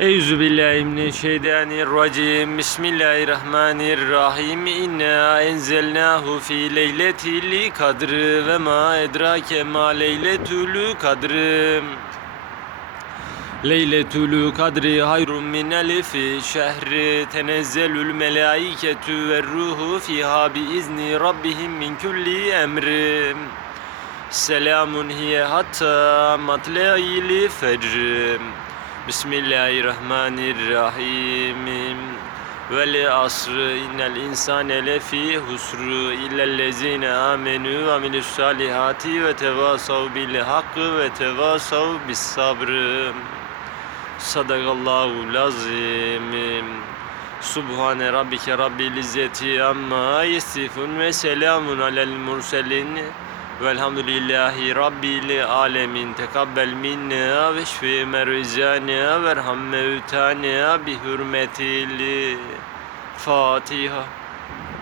Eyüzü billahi mineşşeytanirracim. Bismillahirrahmanirrahim. İnna enzelnahu fi leyletil kadr ve ma edrake ma leyletül kadr. Leyletül kadri hayrun min elifi şehri tenezzelül melaiketü ve ruhu fiha bi izni rabbihim min kulli emri. Selamun hiye hatta matla'il fecr. Bismillahirrahmanirrahim. Ve li asr innel insane lefi husr illellezine amenu ve amilus salihati ve tevasav bil hakkı ve tevasav bis sabr. Sadakallahu lazim. Subhane rabbike rabbil izzeti amma yasifun ve selamun alel murselin. Velhamdülillahi Rabbil alemin. Tekabbel minna ve şfi merzana ve erham mevtana bi hürmetil Fatiha.